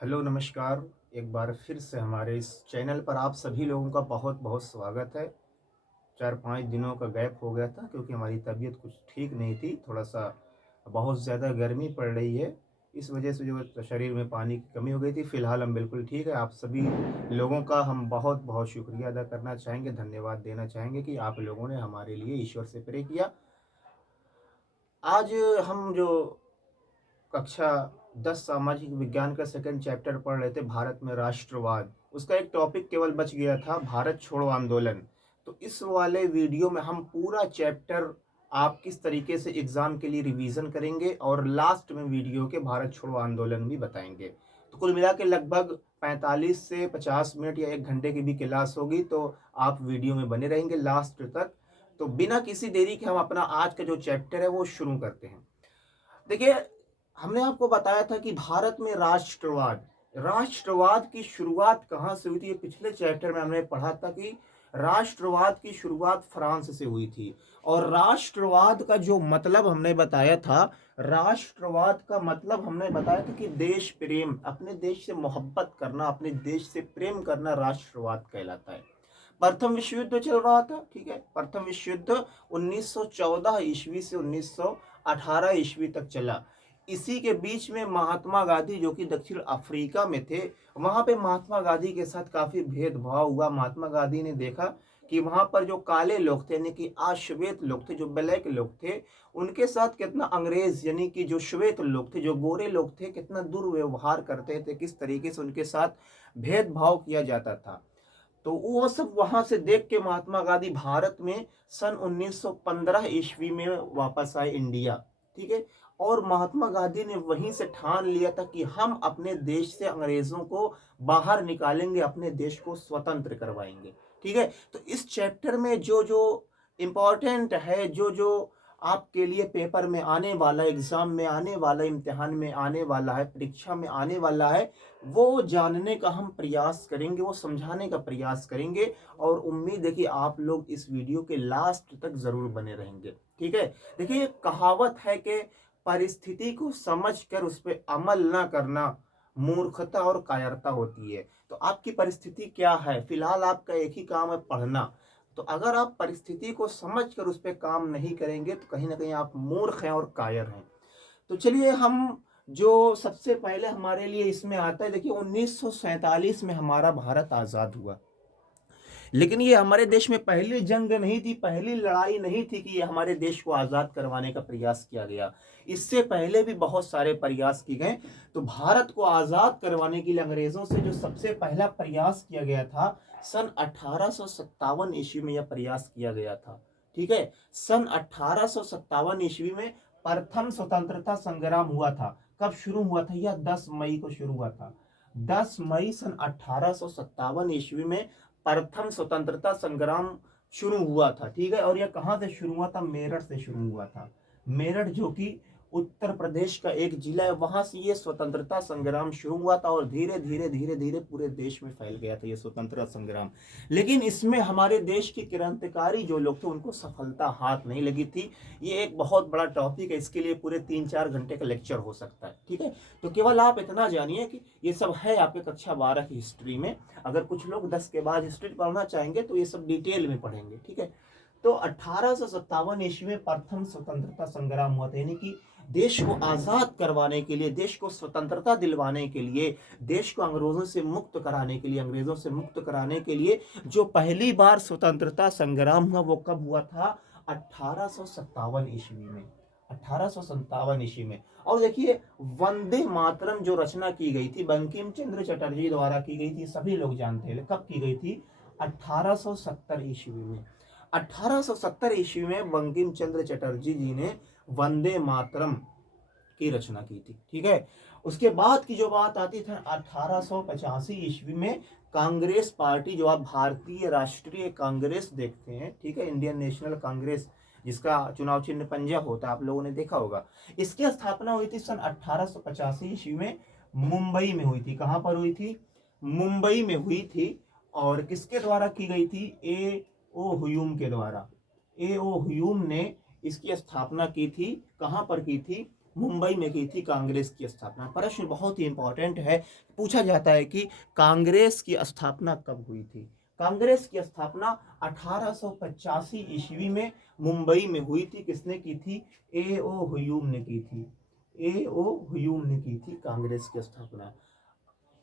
Hello नमस्कार। एक बार फिर से हमारे इस चैनल पर आप सभी लोगों का बहुत बहुत स्वागत है। 4-5 दिनों का गैप हो गया था क्योंकि हमारी तबीयत कुछ ठीक नहीं थी, थोड़ा-सा बहुत ज़्यादा गर्मी पड़ रही है। इस वजह से जो है शरीर में पानी की कमी हो गई थी। फ़िलहाल हम बिल्कुल ठीक है। आप सभी लोगों का हम बहुत-बहुत शुक्रिया अदा करना चाहेंगे, धन्यवाद देना चाहेंगे कि आप लोगों ने हमारे लिए ईश्वर से प्रे किया। आज हम जो कक्षा 10 सामाजिक विज्ञान का सेकंड चैप्टर पढ़ रहे थे, भारत में राष्ट्रवाद। उसका एक टॉपिक केवल बच गया था, भारत छोड़ो आंदोलन। तो इस वाले वीडियो में हम पूरा चैप्टर आप किस तरीके से एग्जाम के लिए रिवीजन करेंगे और लास्ट में वीडियो के भारत छोड़ो आंदोलन भी बताएंगे। तो कुल मिला के लगभग 45 से 50 मिनट या 1 घंटे की भी क्लास होगी, तो आप वीडियो में बने रहेंगे लास्ट तक। तो बिना किसी देरी के हम अपना आज का जो चैप्टर है वो शुरू करते हैं। देखिए, हमने आपको बताया था कि भारत में राष्ट्रवाद राष्ट्रवाद की शुरुआत कहाँ से हुई थी। ये पिछले चैप्टर में हमने पढ़ा था कि राष्ट्रवाद की शुरुआत फ्रांस से हुई थी। और राष्ट्रवाद का जो मतलब हमने बताया था, राष्ट्रवाद का मतलब हमने बताया था कि देश प्रेम, अपने देश से मोहब्बत करना, अपने देश से प्रेम करना राष्ट्रवाद कहलाता है। प्रथम विश्व युद्ध चल रहा था, ठीक है। प्रथम विश्व युद्ध 1914 ईस्वी से 1918 ईस्वी तक चला। इसी के बीच में महात्मा गांधी, जो कि दक्षिण अफ्रीका में थे, वहां पे महात्मा गांधी के साथ काफी भेदभाव हुआ। महात्मा गांधी ने देखा कि वहां पर जो काले लोग थे, यानी कि अश्वेत लोग थे, जो ब्लैक लोग थे, उनके साथ कितना अंग्रेज यानी कि जो श्वेत लोग थे, जो गोरे लोग थे, कितना दुर्व्यवहार करते थे, किस तरीके से उनके साथ भेदभाव किया जाता था। तो वो सब वहां से देख के महात्मा गांधी भारत में सन 1915 ईस्वी में वापस आए इंडिया, ठीक है। और महात्मा गांधी ने वहीं से ठान लिया था कि हम अपने देश से अंग्रेजों को बाहर निकालेंगे, अपने देश को स्वतंत्र करवाएंगे, ठीक है। तो इस चैप्टर में जो जो इम्पोर्टेंट है, जो जो आपके लिए पेपर में आने वाला, एग्जाम में आने वाला, इम्तिहान में आने वाला है, परीक्षा में आने वाला है, वो जानने का हम प्रयास करेंगे, वो समझाने का प्रयास करेंगे। और उम्मीद है कि आप लोग इस वीडियो के लास्ट तक जरूर बने रहेंगे, ठीक है। देखिए, एक कहावत है कि परिस्थिति को समझकर उस पर अमल ना करना मूर्खता और कायरता होती है। तो आपकी परिस्थिति क्या है? फिलहाल आपका एक ही काम है, पढ़ना। तो अगर आप परिस्थिति को समझकर उस पर काम नहीं करेंगे तो कहीं ना कहीं आप मूर्ख हैं और कायर हैं। तो चलिए, हम जो सबसे पहले हमारे लिए इसमें आता है, देखिए 1947 में हमारा भारत आजाद हुआ। लेकिन ये हमारे देश में पहली जंग नहीं थी, पहली लड़ाई नहीं थी कि ये हमारे देश को आजाद करवाने का प्रयास किया गया। इससे पहले भी बहुत सारे प्रयास किए गए। तो भारत को आजाद करवाने के लिए अंग्रेजों से जो सबसे पहला प्रयास किया गया था, सन 1857 ईस्वी में यह प्रयास किया गया था, ठीक है। सन 1857 ईस्वी में प्रथम स्वतंत्रता संग्राम हुआ था। कब शुरू हुआ था? यह 10 मई को शुरू हुआ था। 10 मई सन 1857 ईस्वी में प्रथम स्वतंत्रता संग्राम शुरू हुआ था, ठीक है। और यह कहां से शुरू हुआ था? मेरठ से शुरू हुआ था। मेरठ जो कि उत्तर प्रदेश का एक जिला है, वहां से ये स्वतंत्रता संग्राम शुरू हुआ था और धीरे धीरे धीरे धीरे पूरे देश में फैल गया था ये स्वतंत्रता संग्राम। लेकिन इसमें हमारे देश की क्रांतिकारी जो लोग थे, उनको सफलता हाथ नहीं लगी थी। ये एक बहुत बड़ा टॉपिक है, इसके लिए पूरे 3-4 घंटे का लेक्चर हो सकता है, ठीक है। तो केवल आप इतना जानिए कि ये सब है आपके कक्षा 12 की हिस्ट्री में। अगर कुछ लोग 10 के बाद हिस्ट्री पढ़ना चाहेंगे तो ये सब डिटेल में पढ़ेंगे, ठीक है। तो 1857 ईस्वी में प्रथम स्वतंत्रता संग्राम हुआ था, यानी कि देश को आजाद करवाने के लिए, देश को स्वतंत्रता दिलवाने के लिए, देश को अंग्रेजों से मुक्त कराने के लिए, अंग्रेजों से मुक्त कराने के लिए जो पहली बार स्वतंत्रता संग्राम हुआ, वो कब हुआ था? 1857 ईस्वी में। 1857 ईस्वी में। और देखिए, वंदे मातरम जो रचना की गई थी, बंकिम चंद्र चटर्जी द्वारा की गई थी, सभी लोग जानते हैं। कब की गई थी? 1870 ईस्वी में। 1870 ईस्वी में बंकिम चंद्र चटर्जी जी ने वंदे मातरम की रचना की थी, ठीक है। उसके बाद की जो बात आती थी 1885 ईस्वी में, कांग्रेस पार्टी, जो आप भारतीय राष्ट्रीय कांग्रेस देखते हैं, ठीक है, इंडियन नेशनल कांग्रेस, जिसका चुनाव चिन्ह पंजा होता है, आप लोगों ने देखा होगा। इसकी स्थापना हुई थी सन 1885 ईस्वी में। मुंबई में हुई थी। कहां पर हुई थी? मुंबई में हुई थी। और किसके द्वारा की गई थी? ए ओ ह्यूम के द्वारा। ए ओ ह्यूम ने इसकी स्थापना की थी। कहां पर की थी? मुंबई में की थी कांग्रेस की स्थापना। प्रश्न बहुत ही इंपॉर्टेंट है, पूछा जाता है कि कांग्रेस की स्थापना कब हुई थी। कांग्रेस की स्थापना 1885 ईस्वी में मुंबई में हुई थी। किसने की थी? ए ओ ह्यूम ने की थी। ए ओ ह्यूम ने की थी कांग्रेस की स्थापना।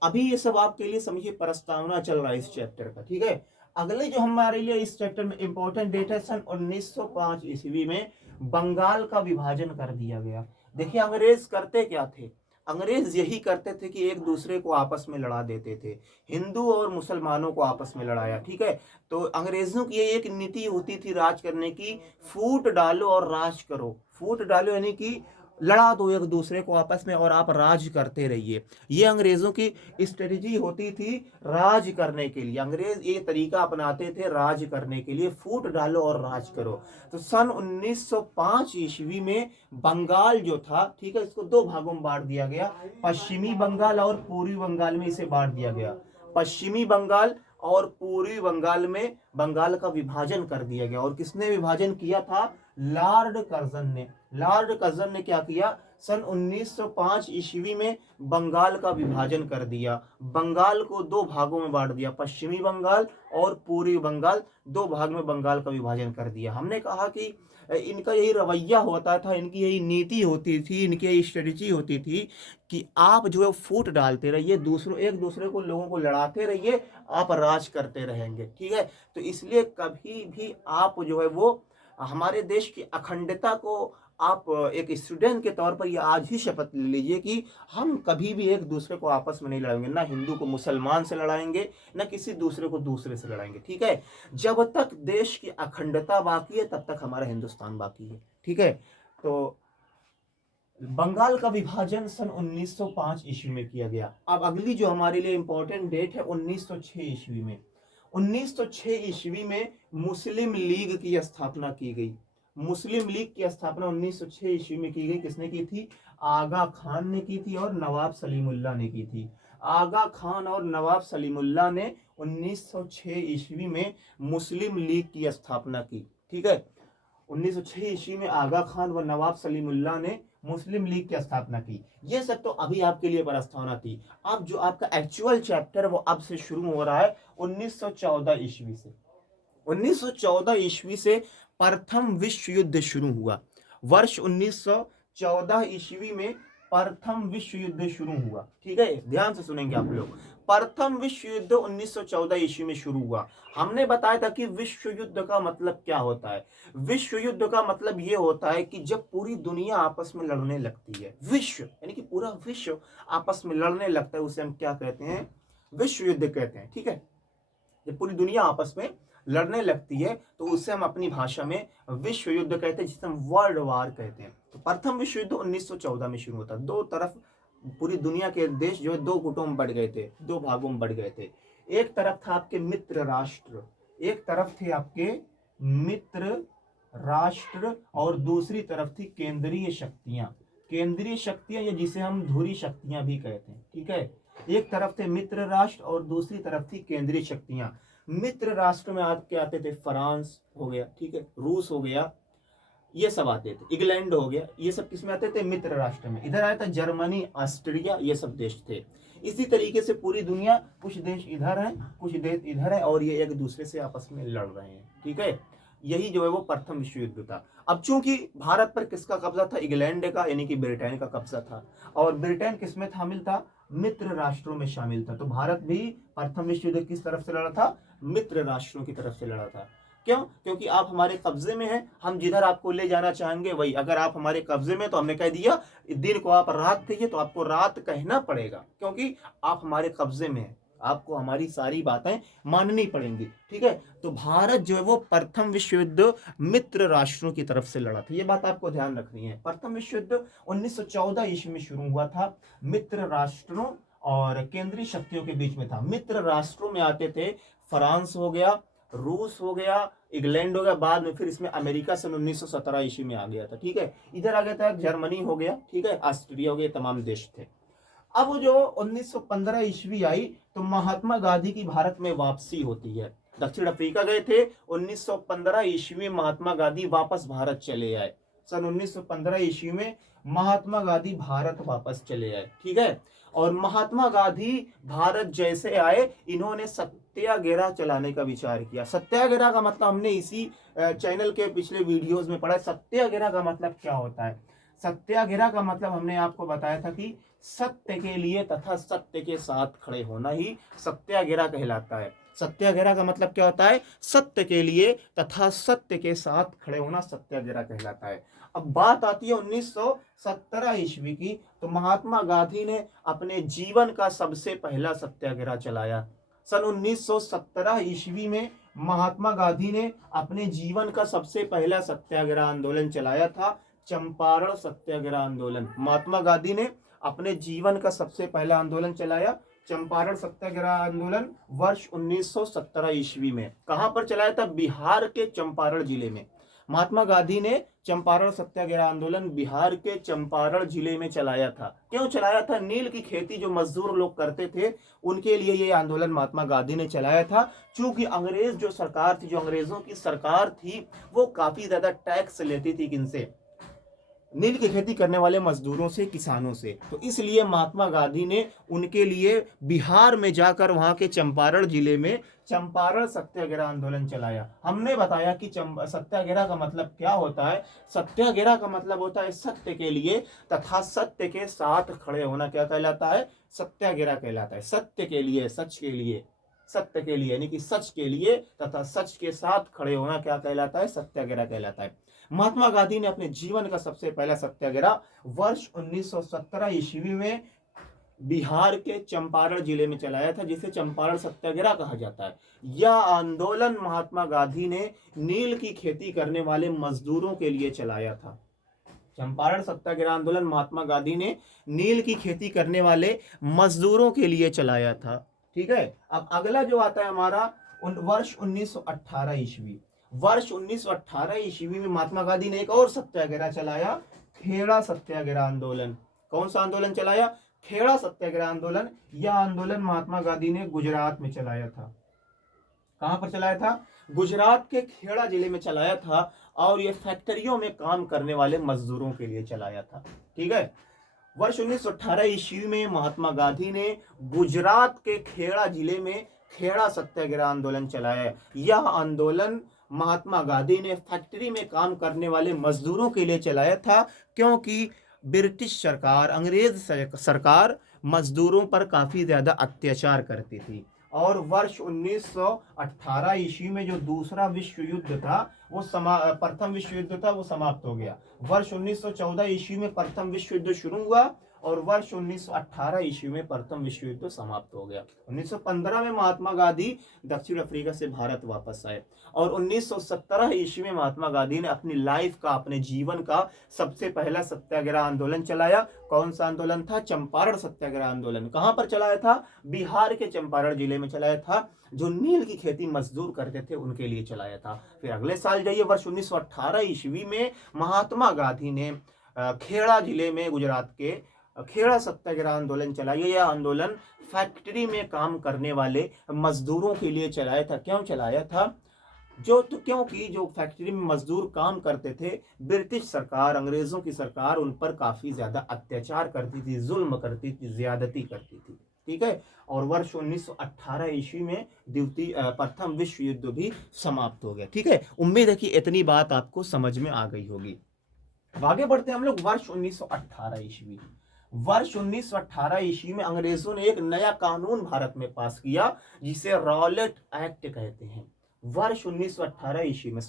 अभी ये सब आपके लिए समझिए प्रस्तावना चल रहा है इस चैप्टर का, ठीक है। अगले जो हमारे लिए इस चैप्टर में इंपॉर्टेंट डेट है, सन 1905 ईस्वी में बंगाल का विभाजन कर दिया गया। देखिए अंग्रेज करते क्या थे, अंग्रेज यही करते थे कि एक दूसरे को आपस में लड़ा देते थे, हिंदू और मुसलमानों को आपस में लड़ाया, ठीक है। तो अंग्रेजों की ये एक नीति होती थी राज करने की, फूट डालो और राज करो। फूट डालो यानी कि लड़ा दो एक दूसरे को आपस में और आप राज करते रहिए। ये अंग्रेजों की स्ट्रेटजी होती थी राज करने के लिए। अंग्रेज ये तरीका अपनाते थे राज करने के लिए, फूट डालो और राज करो। तो सन 1905 ईस्वी में बंगाल जो था, ठीक है, इसको दो भागों में बांट दिया गया, पश्चिमी बंगाल और पूर्वी बंगाल में इसे बांट दिया गया। पश्चिमी बंगाल और पूर्वी बंगाल में बंगाल का विभाजन कर दिया गया। और किसने विभाजन किया था? लॉर्ड कर्जन ने। लॉर्ड कर्जन ने क्या किया? सन 1905 ईस्वी में बंगाल का विभाजन कर दिया। बंगाल को दो भागों में बांट दिया, पश्चिमी बंगाल और पूर्वी बंगाल, दो भाग में बंगाल का विभाजन कर दिया। हमने कहा कि इनका यही रवैया होता था, इनकी यही नीति होती थी, इनकी यही स्ट्रेटजी होती थी कि आप जो है फूट डालते रहिए, दूसरों एक दूसरे को लोगों को लड़ाते रहिए, आप राज करते रहेंगे, ठीक है। तो इसलिए कभी भी आप जो है वो हमारे देश की अखंडता को आप एक स्टूडेंट के तौर पर ये आज ही शपथ ले लीजिए कि हम कभी भी एक दूसरे को आपस में नहीं लड़ाएंगे, ना हिंदू को मुसलमान से लड़ाएंगे, ना किसी दूसरे को दूसरे से लड़ाएंगे, ठीक है। जब तक देश की अखंडता बाकी है तब तक हमारा हिंदुस्तान बाकी है, ठीक है। तो बंगाल का विभाजन सन 1905 ईस्वी में किया गया। अब अगली जो हमारे लिए इंपॉर्टेंट डेट है 1906 ईस्वी में। 1906 ईस्वी में मुस्लिम लीग की स्थापना की गई। मुस्लिम लीग की स्थापना 1906 ईस्वी में की गई। किसने की थी? आगा खान ने की थी और नवाब सलीमुल्लाह ने की थी। आगा खान और नवाब सलीमुल्लाह ने 1906 ईस्वी में मुस्लिम लीग की स्थापना की, ठीक है। 1906 ईस्वी में आगा खान व नवाब सलीमुल्लाह ने मुस्लिम लीग की स्थापना की। ये सब तो अभी आपके लिए प्रस्तावना थी। अब जो आपका एक्चुअल चैप्टर वो अब से शुरू हो रहा है 1914 ईस्वी से। 1914 ईस्वी से प्रथम विश्व युद्ध शुरू हुआ। वर्ष 1914 ईस्वी में प्रथम विश्व युद्ध शुरू हुआ, ठीक है। ध्यान से सुनेंगे आप लोग। प्रथम विश्व युद्ध 1914 ईस्वी में शुरू हुआ। हमने बताया था कि विश्व युद्ध का मतलब क्या होता है। विश्व युद्ध का मतलब यह होता है कि जब पूरी दुनिया आपस में लड़ने लगती है, विश्व यानी कि पूरा विश्व आपस में लड़ने लगता है, उसे हम क्या कहते हैं? विश्व युद्ध कहते हैं, ठीक है। जब पूरी दुनिया आपस में लड़ने लगती है तो उसे हम अपनी भाषा में विश्व युद्ध कहते हैं, जिसे हम वर्ल्ड वार कहते हैं। तो प्रथम विश्व युद्ध 1914 में शुरू होता। दो तरफ पूरी दुनिया के देश जो है दो गुटों में बढ़ गए थे, दो भागों में बढ़ गए थे। एक तरफ था आपके मित्र राष्ट्र, एक तरफ थे आपके मित्र राष्ट्र और दूसरी तरफ थी केंद्रीय शक्तियां। केंद्रीय शक्तियां या जिसे हम धुरी शक्तियां भी कहते हैं, ठीक है। एक तरफ थे मित्र राष्ट्र और दूसरी तरफ थी केंद्रीय शक्तियां। मित्र राष्ट्र में आपके आते थे फ्रांस हो गया, ठीक है, रूस हो गया, ये सब आते थे, इंग्लैंड हो गया, ये सब किसमें आते थे? मित्र राष्ट्र में। इधर आया था जर्मनी, ऑस्ट्रिया, ये सब देश थे। इसी तरीके से पूरी दुनिया, कुछ देश इधर है, कुछ देश इधर है, और ये एक दूसरे से आपस में लड़ रहे हैं, ठीक है। यही जो है वो प्रथम विश्व युद्ध था। अब चूंकि भारत पर किसका कब्जा था? इंग्लैंड का, यानी कि ब्रिटेन का कब्जा था। और ब्रिटेन किसमें शामिल था? मित्र राष्ट्रों में शामिल था। तो भारत भी प्रथम विश्व युद्ध किस तरफ से लड़ा था? मित्र राष्ट्रों की तरफ से लड़ा था। क्यों? क्योंकि आप हमारे कब्जे में हैं, हम जिधर आपको ले जाना चाहेंगे वही। अगर आप हमारे कब्जे में, तो हमने कह दिया दिन को आप रात कहिए तो आपको रात कहना पड़ेगा, क्योंकि आप हमारे कब्जे में हैं, आपको हमारी सारी बातें माननी पड़ेंगी, ठीक है। तो भारत जो है वो प्रथम विश्व युद्ध मित्र राष्ट्रों की तरफ से लड़ा था। ये बात आपको ध्यान रखनी है। प्रथम विश्व युद्ध 1914 ईस्वी में शुरू हुआ था, मित्र राष्ट्रों और केंद्रीय शक्तियों के बीच में था। मित्र राष्ट्रों में आते थे फ्रांस हो गया, रूस हो गया, इंग्लैंड हो गया, बाद में फिर इसमें अमेरिका सन 1917 ईस्वी में आ गया था, ठीक है। इधर आ गया था जर्मनी हो गया, ठीक है, ऑस्ट्रिया हो गया, तमाम देश थे। अब जो 1915 ईस्वी आई तो महात्मा गांधी की भारत में वापसी होती है। दक्षिण अफ्रीका गए थे, 1915 ईस्वी में महात्मा गांधी वापस भारत चले आए। सन 1915 ईस्वी में महात्मा गांधी भारत वापस चले आए। ठीक है, और महात्मा गांधी भारत जैसे आए, इन्होंने सत्याग्रह चलाने का विचार किया। सत्याग्रह का मतलब हमने इसी चैनल के पिछले वीडियोस में पढ़ा। सत्याग्रह का मतलब क्या होता है? सत्याग्रह का मतलब हमने आपको बताया था कि सत्य के लिए तथा सत्य के साथ खड़े होना ही सत्याग्रह कहलाता है। सत्याग्रह का मतलब क्या होता है? सत्य के लिए तथा सत्य के साथ खड़े होना सत्याग्रह कहलाता है। अब बात आती है 1917 ईस्वी की, तो महात्मा गांधी ने अपने जीवन का सबसे पहला सत्याग्रह चलाया। सन 1917 ईस्वी में महात्मा गांधी ने अपने जीवन का सबसे पहला सत्याग्रह आंदोलन चलाया था, चंपारण सत्याग्रह आंदोलन। महात्मा गांधी ने अपने जीवन का सबसे पहला आंदोलन चलाया, चंपारण सत्याग्रह आंदोलन, वर्ष 1917 ईस्वी में। कहां पर चलाया था? बिहार के चंपारण जिले में। महात्मा गांधी ने चंपारण सत्याग्रह आंदोलन बिहार के चंपारण जिले में चलाया था। क्यों चलाया था? नील की खेती जो मजदूर लोग करते थे, उनके लिए ये आंदोलन महात्मा गांधी ने चलाया था। क्योंकि अंग्रेज जो सरकार थी, जो अंग्रेजों की सरकार थी, वो काफी ज्यादा टैक्स लेती थी किनसे? नील की खेती करने वाले मजदूरों से, किसानों से। तो इसलिए महात्मा गांधी ने उनके लिए बिहार में जाकर वहां के चंपारण जिले में चंपारण सत्याग्रह आंदोलन चलाया। हमने बताया कि सत्याग्रह का मतलब क्या होता है। सत्याग्रह का मतलब होता है सत्य के लिए तथा सत्य के साथ खड़े होना। क्या कहलाता है? सत्याग्रह कहलाता है। सत्य के लिए, सच के लिए, सत्य के लिए यानी कि सच के लिए तथा सच के साथ खड़े होना क्या कहलाता है? सत्याग्रह कहलाता है। महात्मा गांधी ने अपने जीवन का सबसे पहला सत्याग्रह वर्ष 1917 ईस्वी में बिहार के चंपारण जिले में चलाया था, जिसे चंपारण सत्याग्रह कहा जाता है। यह आंदोलन महात्मा गांधी ने नील की खेती करने वाले मजदूरों के लिए चलाया था। चंपारण सत्याग्रह आंदोलन महात्मा गांधी ने नील की खेती करने वाले मजदूरों के लिए चलाया था। ठीक है, अब अगला जो आता है हमारा वर्ष 1918 ईस्वी। वर्ष 1918 ईस्वी में महात्मा गांधी ने एक और सत्याग्रह चलाया, खेड़ा सत्याग्रह आंदोलन। कौन सा आंदोलन चलाया? खेड़ा सत्याग्रह आंदोलन। यह आंदोलन महात्मा गांधी ने गुजरात में चलाया था। कहां पर चलाया था? गुजरात के खेड़ा जिले में चलाया था, और यह फैक्ट्रियों में काम करने वाले मजदूरों के लिए चलाया था। ठीक है, वर्ष 1918 ईस्वी में महात्मा गांधी ने गुजरात के खेड़ा जिले में खेड़ा सत्याग्रह आंदोलन चलाया। यह आंदोलन महात्मा गांधी ने फैक्ट्री में काम करने वाले मजदूरों के लिए चलाया था, क्योंकि ब्रिटिश सरकार, अंग्रेज सरकार मजदूरों पर काफी ज्यादा अत्याचार करती थी। और वर्ष 1918 ईस्वी में जो दूसरा विश्व युद्ध था वो प्रथम विश्व युद्ध था, वो समाप्त हो गया। वर्ष 1914 ईस्वी में प्रथम विश्व युद्ध शुरू हुआ, और वर्ष 1918 ईस्वी में प्रथम विश्व युद्ध समाप्त हो गया। 1915 में महात्मा गांधी दक्षिण अफ्रीका से भारत वापस आए, और 1917 ईस्वी में महात्मा गांधी ने अपनी लाइफ का, अपने जीवन का सबसे पहला सत्याग्रह आंदोलन चलाया। कौन सा आंदोलन था? चंपारण सत्याग्रह आंदोलन। कहां पर चलाया था? बिहार के चंपारण जिले में चलाया था। जो नील की खेती मजदूर करते थे उनके लिए चलाया था। फिर अगले साल जाइए, वर्ष 1918 ईस्वी में महात्मा गांधी ने खेड़ा जिले में, गुजरात के खेड़ा सत्याग्रह आंदोलन चलाया। यह आंदोलन फैक्ट्री में काम करने वाले मजदूरों के लिए चलाया था। क्यों चलाया था? क्योंकि जो फैक्ट्री में मजदूर काम करते थे, ब्रिटिश सरकार, अंग्रेजों की सरकार उन पर काफी ज्यादा अत्याचार करती थी, जुल्म करती थी, ज्यादती करती थी। ठीक है, और वर्ष 1918 ईस्वी में प्रथम विश्व युद्ध भी समाप्त हो गया। ठीक है, उम्मीद है कि इतनी बात आपको समझ में आ गई होगी। आगे बढ़ते हैं हम लोग। वर्ष 1918 ईस्वी। वर्ष 1918 ईस्वी में अंग्रेजों ने एक नया कानून भारत में पास किया, जिसे रॉलेट एक्ट कहते हैं। वर्ष 1918 ईस्वी में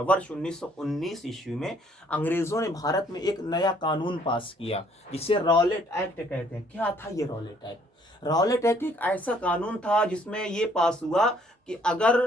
वर्ष 1919 ईस्वी में अंग्रेजों ने भारत में एक नया कानून पास किया, जिसे रॉलेट एक्ट कहते हैं। क्या था ये रॉलेट एक्ट? रॉलेट एक्ट एक ऐसा कानून था जिसमें ये पास हुआ कि अगर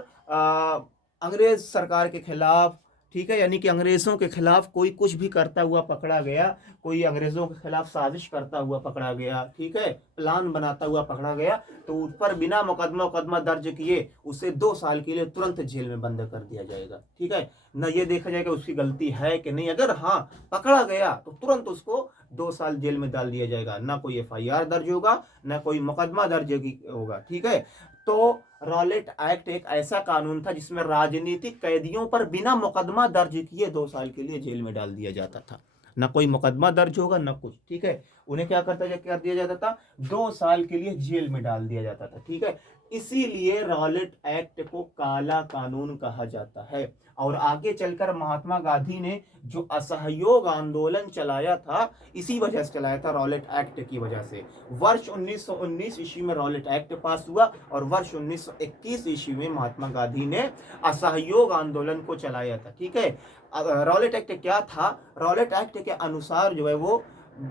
अंग्रेज सरकार के खिलाफ, ठीक है, यानी कि अंग्रेजों के खिलाफ कोई कुछ भी करता हुआ पकड़ा गया, कोई अंग्रेजों के खिलाफ साजिश करता हुआ पकड़ा गया, ठीक है, प्लान बनाता हुआ पकड़ा गया, तो उस पर बिना मुकदमा दर्ज किए उसे 2 साल के लिए तुरंत जेल में बंद कर दिया जाएगा। ठीक है, न ये देखा जाएगा उसकी गलती है कि नहीं, अगर हाँ पकड़ा गया तो तुरंत उसको 2 साल जेल में डाल दिया जाएगा, ना कोई FIR दर्ज होगा, ना कोई मुकदमा दर्ज होगा। ठीक है, तो रॉलेट एक्ट एक ऐसा कानून था जिसमें राजनीतिक कैदियों पर बिना मुकदमा दर्ज किए 2 साल के लिए जेल में डाल दिया जाता था। ना कोई मुकदमा दर्ज होगा ना कुछ। ठीक है, उन्हें क्या कर दिया जाता था, 2 साल के लिए जेल में डाल दिया जाता था। ठीक है, इसीलिए रॉलेट एक्ट को काला कानून कहा जाता है। और आगे चलकर महात्मा गांधी ने जो असहयोग आंदोलन चलाया था, इसी वजह से चलाया था, रॉलेट एक्ट की वजह से। वर्ष 1919 ईस्वी में रॉलेट एक्ट पास हुआ और वर्ष 1921 ईस्वी में महात्मा गांधी ने असहयोग आंदोलन को चलाया था। ठीक है, रॉलेट एक्ट क्या था? रॉलेट एक्ट के अनुसार जो है वो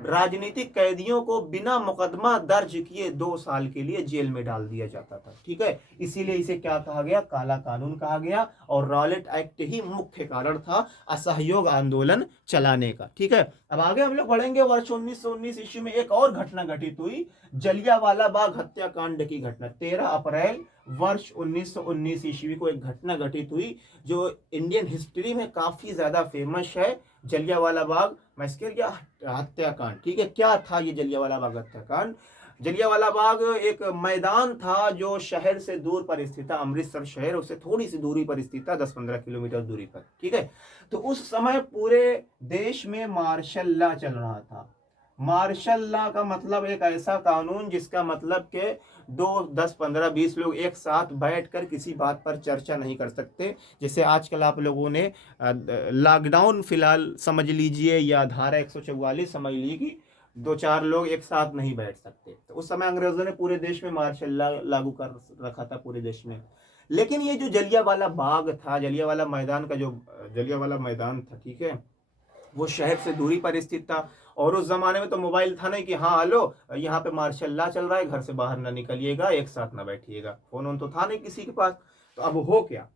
राजनीतिक कैदियों को बिना मुकदमा दर्ज किए 2 साल के लिए जेल में डाल दिया जाता था। ठीक है, इसीलिए इसे क्या कहा गया? काला कानून कहा गया। और रॉलेट एक्ट ही मुख्य कारण था असहयोग आंदोलन चलाने का। ठीक है, अब आगे हम लोग बढ़ेंगे। वर्ष 1919 ईस्वी में एक और घटना घटित हुई, जलियांवाला बाग हत्याकांड की घटना। 13 अप्रैल वर्ष 1919 ईस्वी को एक घटना घटित हुई जो इंडियन हिस्ट्री में काफी ज्यादा फेमस है, जलियांवाला बाग मैसेकर हत्याकांड। ठीक है, क्या था ये जलियांवाला बाग हत्याकांड? जलियांवाला बाग एक मैदान था जो शहर से दूर पर स्थित था, अमृतसर शहर उससे थोड़ी सी दूरी पर स्थित था, 10-15 किलोमीटर दूरी पर। ठीक है, तो उस समय पूरे देश में मार्शल लॉ चल रहा था। मार्शल लॉ का मतलब एक ऐसा कानून जिसका मतलब के 2, 10, 15, 20 लोग एक साथ बैठकर किसी बात पर चर्चा नहीं कर सकते। जैसे आजकल आप लोगों ने लॉकडाउन फिलहाल समझ लीजिए, या धारा 144 समझ लीजिए कि 2-4 लोग एक साथ नहीं बैठ सकते। तो उस समय अंग्रेजों ने पूरे देश में मार्शल लॉ लागू कर रखा था पूरे देश में। लेकिन ये जो जलियांवाला बाग था, जलियांवाला मैदान का जो जलियांवाला मैदान था, ठीक है, वो शहर से दूरी पर स्थित था। और उस जमाने में तो मोबाइल था नहीं कि हाँ हेलो यहाँ पे मार्शल लॉ चल रहा है, घर से बाहर ना निकलिएगा, एक साथ ना बैठिएगा। फोन तो था नहीं किसी के पास। तो अब हो क्या?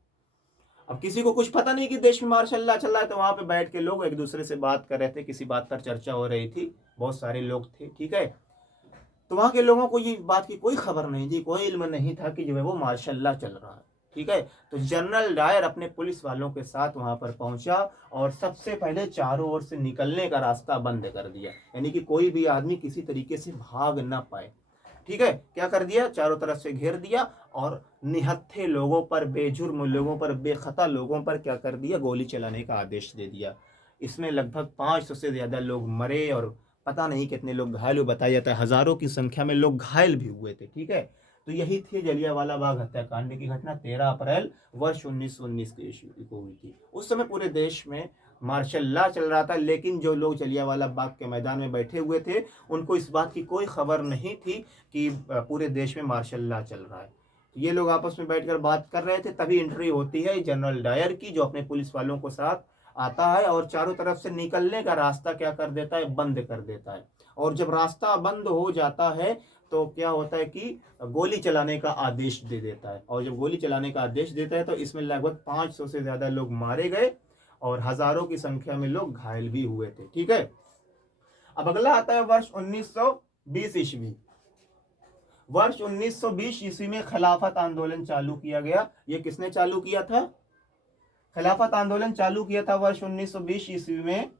अब किसी को कुछ पता नहीं कि देश में मार्शल लॉ चल रहा है, तो वहां पे बैठ के लोग एक दूसरे से बात कर रहे थे, किसी बात पर चर्चा हो रही थी, बहुत सारे लोग थे। ठीक है, तो वहां के लोगों को ये बात की कोई खबर नहीं थी, कोई इल्म नहीं था कि जो है वो मार्शल लॉ चल रहा है। ठीक है, तो जनरल डायर अपने पुलिस वालों के साथ वहां पर पहुंचा और सबसे पहले चारों ओर से निकलने का रास्ता बंद कर दिया, यानी कि कोई भी आदमी किसी तरीके से भाग ना पाए। ठीक है, क्या कर दिया? चारों तरफ से घेर दिया और निहत्थे लोगों पर, बेजुर्म लोगों पर, बेखता लोगों पर क्या कर दिया? गोली चलाने का आदेश दे दिया। इसमें लगभग 500 से ज्यादा लोग मरे और पता नहीं कितने लोग घायल हुए। बताया जाता है हजारों की संख्या में लोग घायल भी हुए थे। ठीक है, तो यही थी जलियांवाला बाग हत्याकांड की घटना, 13 अप्रैल वर्ष 1919 को हुई थी। उस समय पूरे देश में मार्शल लॉ चल रहा था, लेकिन जो लोग जलियांवाला बाग के मैदान में बैठे हुए थे उनको इस बात की कोई खबर नहीं थी कि पूरे देश में मार्शल लॉ चल रहा है। ये लोग आपस में बैठकर बात कर रहे थे, तभी एंट्री होती है जनरल डायर की, जो अपने पुलिस वालों को साथ आता है और चारों तरफ से निकलने का रास्ता क्या कर देता है? बंद कर देता है। और जब रास्ता बंद हो जाता है तो क्या होता है कि गोली चलाने का आदेश दे देता है। और जब गोली चलाने का आदेश देता है तो इसमें लगभग 500 से ज्यादा लोग मारे गए और हजारों की संख्या में लोग घायल भी हुए थे। ठीक है, अब अगला आता है वर्ष 1920 ईस्वी। वर्ष 1920 ईस्वी में खिलाफत आंदोलन चालू किया गया। ये किसने चालू किया था? खिलाफत आंदोलन चालू किया था वर्ष 1920 ईस्वी में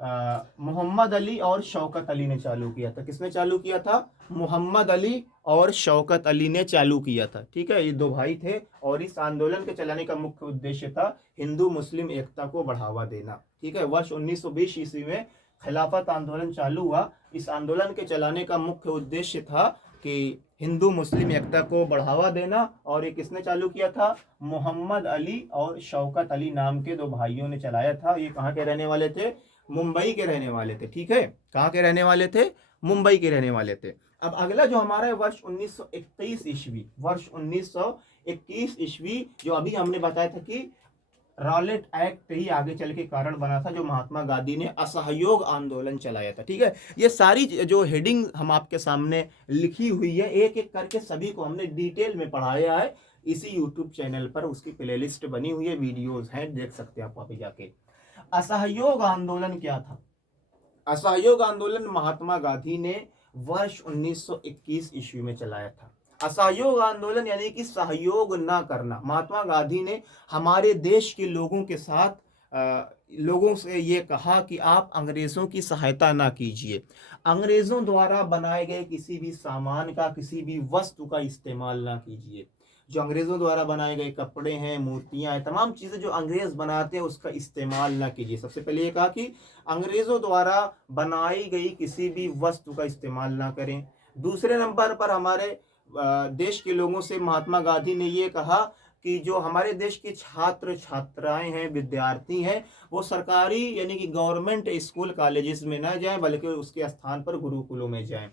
मोहम्मद अली और शौकत अली ने चालू किया था। किसने चालू किया था? मोहम्मद अली और शौकत अली ने चालू किया था। ठीक है, ये दो भाई थे और इस आंदोलन के चलाने का मुख्य उद्देश्य था हिंदू मुस्लिम एकता को बढ़ावा देना। ठीक है, वर्ष 1920 ईस्वी में खिलाफत आंदोलन चालू हुआ। इस आंदोलन के चलाने का मुख्य उद्देश्य था कि हिंदू मुस्लिम एकता को बढ़ावा देना। और ये किसने चालू किया था? मोहम्मद अली और शौकत अली नाम के दो भाइयों ने चलाया था। ये कहाँ के रहने वाले थे? मुंबई के रहने वाले थे। ठीक है, कहाँ के रहने वाले थे? मुंबई के रहने वाले थे। अब अगला जो हमारा है वर्ष 1921 ईस्वी। वर्ष 1921 ईस्वी जो अभी हमने बताया था कि रॉलेट एक्ट ही आगे चल के कारण बना था, जो महात्मा गांधी ने असहयोग आंदोलन चलाया था। ठीक है, ये सारी जो हेडिंग हम आपके सामने लिखी हुई है, एक एक करके सभी को हमने डिटेल में पढ़ाया है इसी यूट्यूब चैनल पर। उसकी प्लेलिस्ट बनी हुई है, वीडियोज हैं, देख सकते हैं आप वहां पे जाके। असहयोग आंदोलन क्या था? असहयोग आंदोलन महात्मा गांधी ने वर्ष 1921 ईस्वी में चलाया था। असहयोग आंदोलन यानी कि सहयोग ना करना। महात्मा गांधी ने हमारे देश के लोगों के साथ लोगों से ये कहा कि आप अंग्रेज़ों की सहायता ना कीजिए। अंग्रेज़ों द्वारा बनाए गए किसी भी सामान का, किसी भी वस्तु का इस्तेमाल ना कीजिए। जो अंग्रेज़ों द्वारा बनाए गए कपड़े हैं, मूर्तियाँ हैं, तमाम चीज़ें जो अंग्रेज़ बनाते हैं उसका इस्तेमाल ना कीजिए। सबसे पहले ये कहा कि अंग्रेज़ों द्वारा बनाई गई किसी भी वस्तु का इस्तेमाल ना करें। दूसरे नंबर पर हमारे देश के लोगों से महात्मा गांधी ने ये कहा कि जो हमारे देश के छात्र छात्राएं हैं, विद्यार्थी हैं, वो सरकारी यानी कि गवर्नमेंट स्कूल कॉलेजेस में ना जाएं, बल्कि उसके स्थान पर गुरुकुलों में जाएं।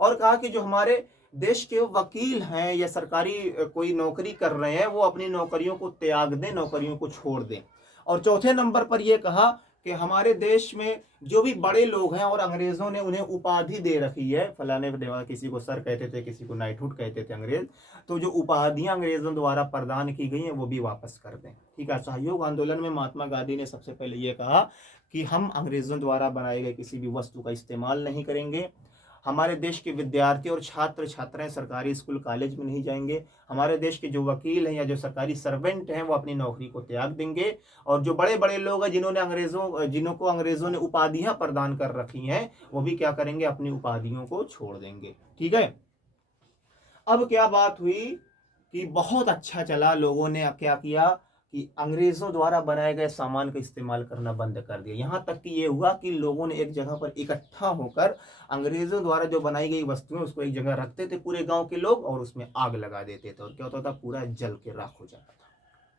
और कहा कि जो हमारे देश के वकील हैं या सरकारी कोई नौकरी कर रहे हैं, वो अपनी नौकरियों को त्याग दें, नौकरियों को छोड़ दें। और चौथे नंबर पर यह कहा कि हमारे देश में जो भी बड़े लोग हैं और अंग्रेजों ने उन्हें उपाधि दे रखी है, फलाने किसी को सर कहते थे, किसी को नाइटहुड कहते थे अंग्रेज, तो जो उपाधियां अंग्रेजों द्वारा प्रदान की गई हैं वो भी वापस कर दें। ठीक है। असहयोग आंदोलन में महात्मा गांधी ने सबसे पहले ये कहा कि हम अंग्रेजों द्वारा बनाए गए किसी भी वस्तु का इस्तेमाल नहीं करेंगे। हमारे देश के विद्यार्थी और छात्र छात्राएं सरकारी स्कूल कॉलेज में नहीं जाएंगे। हमारे देश के जो वकील हैं या जो सरकारी सर्वेंट हैं वो अपनी नौकरी को त्याग देंगे। और जो बड़े बड़े लोग हैं जिनको अंग्रेजों ने उपाधियां प्रदान कर रखी हैं, वो भी क्या करेंगे, अपनी उपाधियों को छोड़ देंगे। ठीक है। अब क्या बात हुई कि बहुत अच्छा चला, लोगों ने क्या किया कि अंग्रेजों द्वारा बनाए गए सामान का इस्तेमाल करना बंद कर दिया। यहां तक कि ये हुआ कि लोगों ने एक जगह पर इकट्ठा होकर अंग्रेजों द्वारा जो बनाई गई वस्तुएं उसको एक जगह रखते थे पूरे गांव के लोग, और उसमें आग लगा देते थे, और क्या होता था, पूरा जल के राख हो जाता था।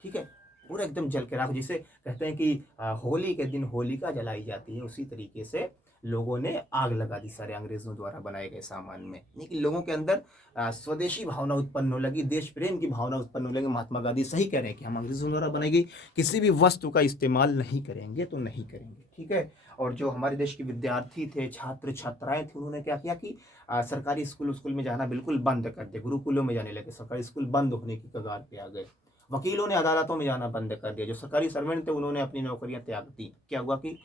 ठीक है। पूरा एकदम जल के राख, जिसे कहते हैं कि होली के दिन होलिका जलाई जाती है, उसी तरीके से लोगों ने आग लगा दी सारे अंग्रेजों द्वारा बनाए गए सामान में। लेकिन लोगों के अंदर स्वदेशी भावना उत्पन्न होने लगी, देश प्रेम की भावना उत्पन्न होने लगी। महात्मा गांधी सही कह रहे हैं कि हम अंग्रेजों द्वारा बनाई गई किसी भी वस्तु का इस्तेमाल नहीं करेंगे तो नहीं करेंगे। ठीक है। और जो हमारे देश के विद्यार्थी थे, छात्र छात्राएं थे, उन्होंने क्या किया कि सरकारी स्कूल में जाना बिल्कुल बंद कर दिया, गुरुकुलों में जाने लगे, सरकारी स्कूल बंद होने की कगार पे आ गए। वकीलों ने अदालतों में जाना बंद कर दिया, जो सरकारी सर्वेंट थे उन्होंने अपनी नौकरियां त्याग दी। क्या हुआ कि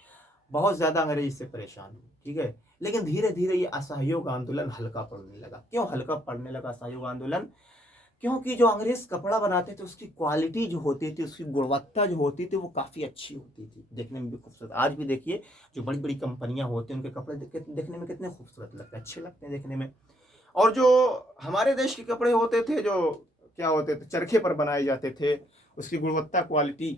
बहुत ज्यादा अंग्रेज इससे परेशान हुए। ठीक है। लेकिन धीरे धीरे ये असहयोग आंदोलन हल्का पड़ने लगा। क्यों हल्का पड़ने लगा असहयोग आंदोलन? क्योंकि जो अंग्रेज कपड़ा बनाते थे उसकी क्वालिटी जो होती थी, उसकी गुणवत्ता जो होती थी, वो काफी अच्छी होती थी, देखने में भी खूबसूरत। आज भी देखिए जो बड़ी बड़ी कंपनियां होती हैं, उनके कपड़े देखने में कितने खूबसूरत लगते हैं, अच्छे लगते हैं देखने में। और जो हमारे देश के कपड़े होते थे, जो क्या होते थे, चरखे पर बनाए जाते थे, उसकी गुणवत्ता क्वालिटी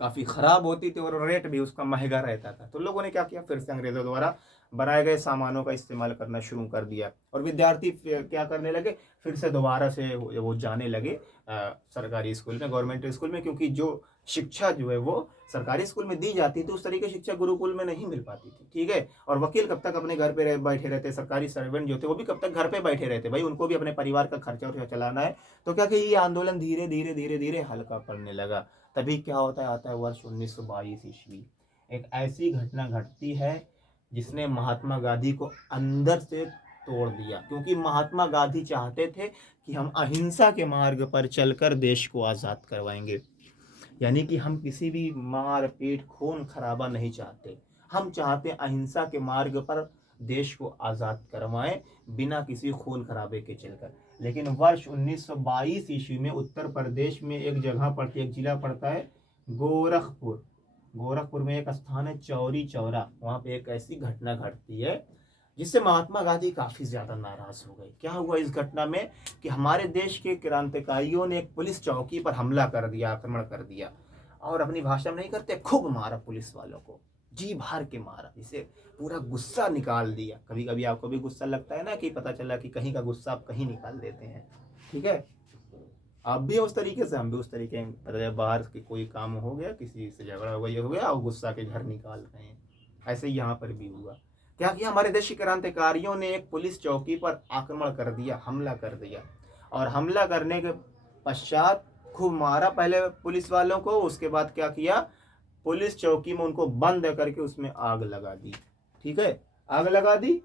काफ़ी ख़राब होती थी और रेट भी उसका महंगा रहता था। तो लोगों ने क्या किया, फिर से अंग्रेज़ों द्वारा बनाए गए सामानों का इस्तेमाल करना शुरू कर दिया। और विद्यार्थी क्या करने लगे, फिर से दोबारा से वो जाने लगे सरकारी स्कूल में, गवर्नमेंट स्कूल में, क्योंकि जो शिक्षा जो है वो सरकारी स्कूल में दी जाती थी, उस तरीके की शिक्षा गुरुकुल में नहीं मिल पाती थी। ठीक है। और वकील कब तक अपने घर पे बैठे रहते, सरकारी सर्वेंट जो थे वो भी कब तक घर पे बैठे रहते, भाई उनको भी अपने परिवार का खर्चा वर्चा चलाना है। तो क्या कि ये आंदोलन धीरे धीरे धीरे धीरे हल्का पड़ने लगा। तभी क्या होता है, आता है वर्ष 1922 ईस्वी। एक ऐसी घटना घटती है जिसने महात्मा गांधी को अंदर से तोड़ दिया, क्योंकि महात्मा गांधी चाहते थे कि हम अहिंसा के मार्ग पर चलकर देश को आज़ाद करवाएंगे। यानी कि हम किसी भी मार पीट खून खराबा नहीं चाहते, हम चाहते हैं अहिंसा के मार्ग पर देश को आज़ाद करवाएं बिना किसी खून खराबे के चलकर। लेकिन वर्ष 1922 ईस्वी में उत्तर प्रदेश में एक जगह पड़ती है, एक जिला पड़ता है गोरखपुर। गोरखपुर में एक स्थान है चौरी चौरा, वहाँ पे एक ऐसी घटना घटती है जिससे महात्मा गांधी काफ़ी ज़्यादा नाराज़ हो गए। क्या हुआ इस घटना में कि हमारे देश के क्रांतिकारियों ने एक पुलिस चौकी पर हमला कर दिया, आक्रमण कर दिया, और अपनी भाषा में नहीं करते, खूब मारा पुलिस वालों को, जी भर के मारा, जिसे पूरा गुस्सा निकाल दिया। कभी कभी आपको भी गुस्सा लगता है ना, कि पता चला कि कहीं का गुस्सा आप कहीं निकाल देते हैं। ठीक है। आप भी उस तरीके से, हम भी उस तरीके से, बाहर के कोई काम हो गया, किसी से झगड़ा हो गया और गुस्सा के घर निकाल रहे हैं, ऐसे ही यहाँ पर भी हुआ। क्या किया, हमारे देश के क्रांतिकारियों ने एक पुलिस चौकी पर आक्रमण कर दिया, हमला कर दिया, और हमला करने के पश्चात खूब मारा पहले पुलिस वालों को। उसके बाद क्या किया, पुलिस चौकी में उनको बंद करके उसमें आग लगा दी। ठीक है। आग लगा दी।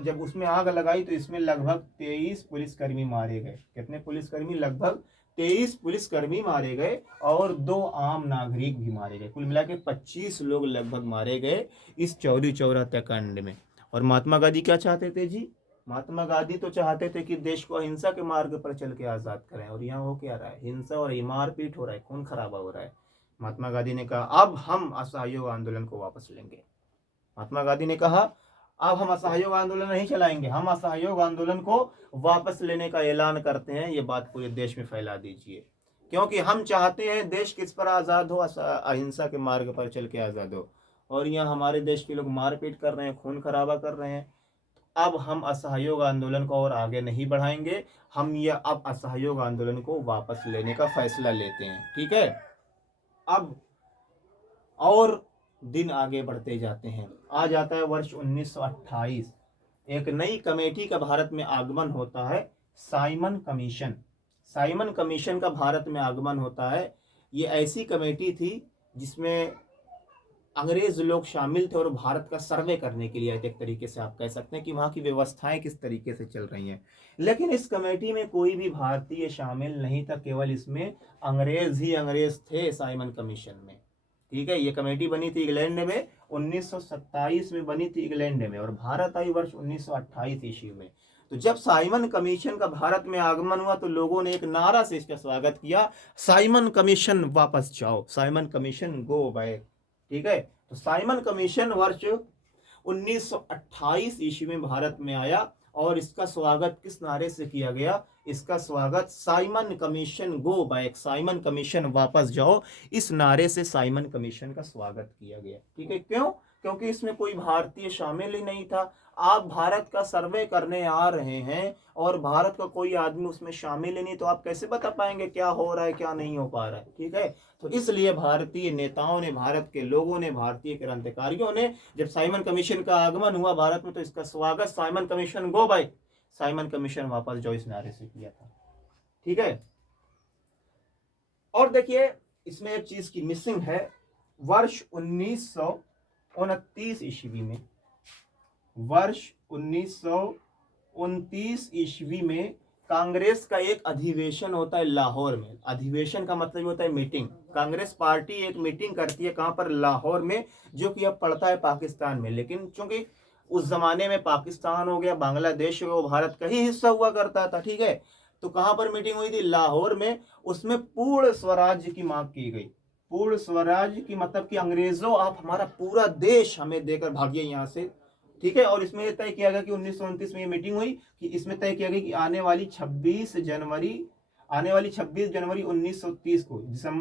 जब उसमें आग लगाई तो इसमें लगभग 23 पुलिसकर्मी मारे गए। कितने पुलिसकर्मी? लगभग 23 पुलिसकर्मी मारे गए और 2 आम नागरिक भी मारे गए। कुल मिला के 25 लोग लगभग मारे गए इस चौरी चौरा हत्याकांड में। और महात्मा गांधी क्या चाहते थे जी? महात्मा गांधी तो चाहते थे कि देश को अहिंसा के मार्ग पर चल के आज़ाद करें, और यहाँ हो क्या रहा है, हिंसा और मारपीट हो रहा है, खून खराबा हो रहा है। महात्मा गांधी ने कहा अब हम असहयोग आंदोलन को वापस लेंगे। महात्मा गांधी ने कहा अब हम असहयोग आंदोलन नहीं चलाएंगे, हम असहयोग आंदोलन को वापस लेने का ऐलान करते हैं। ये बात पूरे देश में फैला दीजिए, क्योंकि हम चाहते हैं देश किस पर आज़ाद हो, अहिंसा के मार्ग पर चल के आज़ाद हो। और यहाँ हमारे देश के लोग मारपीट कर रहे हैं, खून खराबा कर रहे हैं। अब हम असहयोग आंदोलन को और आगे नहीं बढ़ाएंगे, हम ये अब असहयोग आंदोलन को वापस लेने का फैसला लेते हैं। ठीक है, अब और दिन आगे बढ़ते जाते हैं। आ जाता है वर्ष 1928, एक नई कमेटी का भारत में आगमन होता है, साइमन कमीशन। साइमन कमीशन का भारत में आगमन होता है। ये ऐसी कमेटी थी जिसमें अंग्रेज लोग शामिल थे और भारत का सर्वे करने के लिए आए थे। एक तरीके से आप कह सकते हैं कि वहाँ की व्यवस्थाएं किस तरीके से चल रही हैं। लेकिन इस कमेटी में कोई भी भारतीय शामिल नहीं था, केवल इसमें अंग्रेज ही अंग्रेज थे साइमन कमीशन में। ठीक है, ये कमेटी बनी थी इंग्लैंड में, 1927 में बनी थी इंग्लैंड में, और भारत आई वर्ष 1928 ईस्वी में। तो जब साइमन कमीशन का भारत में आगमन हुआ तो लोगों ने एक नारा से इसका स्वागत किया, साइमन कमीशन वापस जाओ, साइमन कमीशन गो बैक। ठीक है, तो साइमन कमीशन वर्ष 1928 ईस्वी में भारत में आया, और इसका स्वागत किस नारे से किया गया? इसका स्वागत Simon commission go back, Simon commission वापस जाओ, इस नारे से साइमन कमीशन का स्वागत किया गया। ठीक है, क्यों? क्योंकि इसमें कोई भारतीय शामिल ही नहीं था। आप भारत का सर्वे करने आ रहे हैं और भारत का कोई आदमी उसमें शामिल ही नहीं, तो आप कैसे बता पाएंगे क्या हो रहा है क्या नहीं हो पा रहा है। ठीक है, तो इसलिए भारतीय नेताओं ने, भारत के लोगों ने, भारतीय क्रांतिकारियों ने जब साइमन कमीशन का आगमन हुआ भारत में, तो इसका स्वागत Simon commission go back, Simon commission वापस जाओ, इस नारे से किया था। ठीक है, और देखिए इसमें एक चीज की मिसिंग है। वर्ष 1929 ईस्वी में, वर्ष 1929 ईस्वी में कांग्रेस का एक अधिवेशन होता है लाहौर में। अधिवेशन का मतलब होता है मीटिंग। कांग्रेस पार्टी एक मीटिंग करती है, कहां पर? लाहौर में, जो कि अब पड़ता है पाकिस्तान में। लेकिन चूंकि उस जमाने में पाकिस्तान हो गया, बांग्लादेश हो गया, वो भारत का ही हिस्सा हुआ करता था। ठीक है, तो कहां पर मीटिंग हुई थी? लाहौर में। उसमें पूर्ण स्वराज्य की मांग की गई। पूर्ण स्वराज्य की मतलब कि अंग्रेजों, आप हमारा पूरा देश हमें देकर भागिए यहाँ से। ठीक है, और इसमें तय किया गया कि 1929 में ये मीटिंग हुई कि इसमें तय किया गया कि आने वाली 26 जनवरी 1930 को,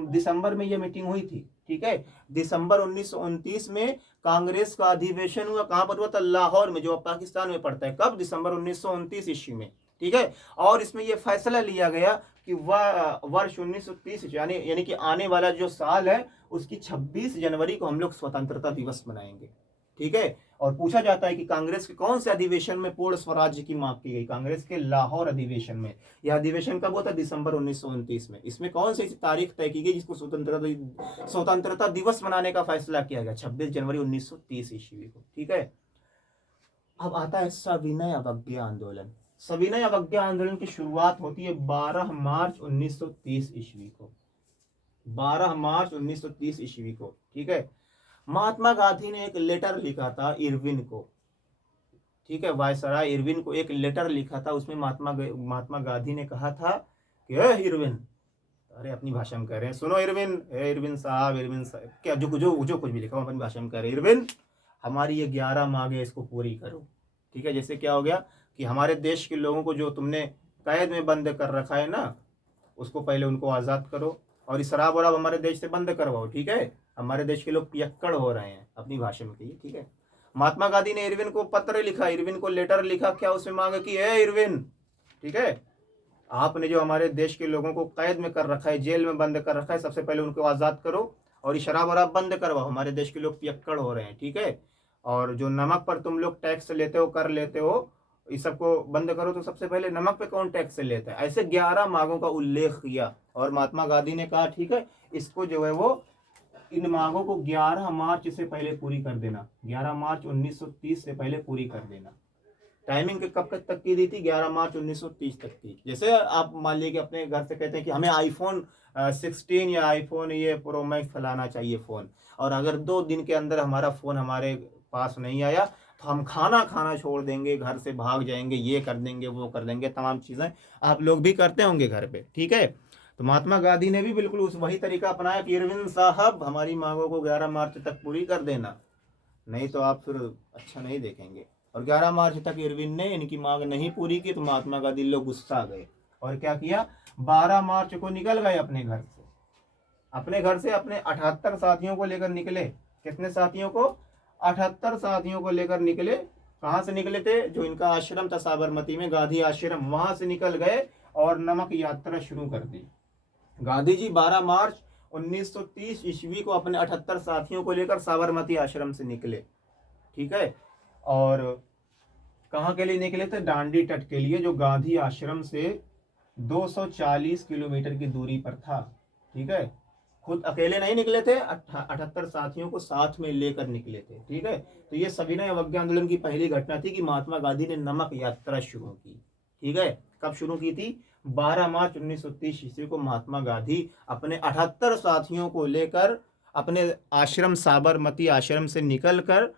दिसंबर में ये मीटिंग हुई थी। ठीक है, दिसंबर 1929 में कांग्रेस का अधिवेशन हुआ। कहां पर हुआ था? लाहौर में, जो पाकिस्तान में पड़ता है। कब? दिसंबर 1929 ईस्वी में। ठीक है, और इसमें यह फैसला लिया गया कि वर्ष 1930 यानी कि आने वाला जो साल है उसकी 26 जनवरी को हम लोग स्वतंत्रता दिवस मनाएंगे। ठीक है, और पूछा जाता है कि कांग्रेस के कौन से अधिवेशन में पूर्ण स्वराज्य की मांग की गई? कांग्रेस के लाहौर अधिवेशन में। यह अधिवेशन कब होता? दिसंबर 1929 में। इसमें कौन सी तारीख तय की गई जिसको स्वतंत्रता दिवस मनाने का फैसला किया गया? 26 जनवरी 1930 ईस्वी को। ठीक है, अब आता है सविनय अवज्ञा आंदोलन। सविनय अवज्ञा आंदोलन की शुरुआत होती है 12 मार्च 1930 ईस्वी को। 12 मार्च 1930 ईस्वी को। ठीक है, महात्मा गांधी ने एक लेटर लिखा था इरविन को। ठीक है, वायसराय इरविन को एक लेटर लिखा था। उसमें महात्मा गांधी ने कहा था कि इरविन, अरे अपनी भाषा में कह रहे हैं, सुनो इरविन, इरविन साहब, क्या जो कुछ भी लिखा हो अपनी भाषा में कह रहे हैं, इरविन हमारी ये 11 मांगे इसको पूरी करो। ठीक है, जैसे क्या हो गया कि हमारे देश के लोगों को जो तुमने कैद में बंद कर रखा है ना, उसको पहले उनको आज़ाद करो, और इस शराब वराब हमारे देश से बंद करवाओ। ठीक है, हमारे देश के लोग पियक्कड़ हो रहे हैं, अपनी भाषा में कहिए। ठीक है, महात्मा गांधी ने इरविन को पत्र लिखा, इरविन को लेटर लिखा। क्या उसमें मांग की है? इरविन, ठीक है, आपने जो हमारे देश के लोगों को कैद में कर रखा है, जेल में बंद कर रखा है, सबसे पहले उनको आज़ाद करो, और ये शराब वराब बंद करवाओ, हमारे देश के लोग पियक्कड़ हो रहे हैं। ठीक है, और जो नमक पर तुम लोग टैक्स लेते हो, कर लेते हो, इस सबको बंद करो। तो सबसे पहले नमक पे कौन टैक्स लेता है? ऐसे 11 मांगों का उल्लेख किया, और महात्मा गांधी ने कहा ठीक है, इसको जो है वो, इन मांगों को 11 मार्च से पहले पूरी कर देना। 11 मार्च 1930 से पहले पूरी कर देना। टाइमिंग कब तक की दी थी? 11 मार्च 1930 तक की। जैसे आप मान लीजिए कि अपने घर से कहते हैं कि हमें आईफोन 16 या आईफोन ये प्रो मैक्स फलाना चाहिए फ़ोन, और अगर 2 दिन के अंदर हमारा फ़ोन हमारे पास नहीं आया तो हम खाना खाना छोड़ देंगे, घर से भाग जाएंगे, ये कर देंगे वो कर देंगे, तमाम चीज़ें आप लोग भी करते होंगे घर पे। ठीक है, तो महात्मा गांधी ने भी बिल्कुल उस वही तरीका अपनाया कि इरविन साहब हमारी मांगों को 11 मार्च तक पूरी कर देना, नहीं तो आप फिर अच्छा नहीं देखेंगे। और 11 मार्च तक इरविन ने इनकी मांग नहीं पूरी की तो महात्मा गांधी लोग गुस्सा गए और क्या किया, 12 मार्च को निकल गए अपने घर से। अपने 78 साथियों को लेकर निकले। कितने साथियों को? 78 साथियों को लेकर निकले। कहाँ से निकले थे? जो इनका आश्रम था साबरमती में, गांधी आश्रम, वहां से निकल गए और नमक यात्रा शुरू कर दी। गांधी जी 12 मार्च 1930 ईस्वी को अपने 78 साथियों को लेकर साबरमती आश्रम से निकले। ठीक है, और कहाँ के लिए निकले थे? डांडी तट के लिए, जो गांधी आश्रम से 240 किलोमीटर की दूरी पर था। ठीक है, खुद अकेले नहीं निकले थे, 78 साथियों को साथ में लेकर निकले थे। ठीक है, तो ये सविनय अवज्ञा आंदोलन की पहली घटना थी कि महात्मा गांधी ने नमक यात्रा शुरू की। ठीक है, कब शुरू की थी? 12 मार्च 1930 ईस्वी को महात्मा गांधी अपने 78 साथियों को लेकर अपने आश्रम साबरमती आश्रम से निकलकर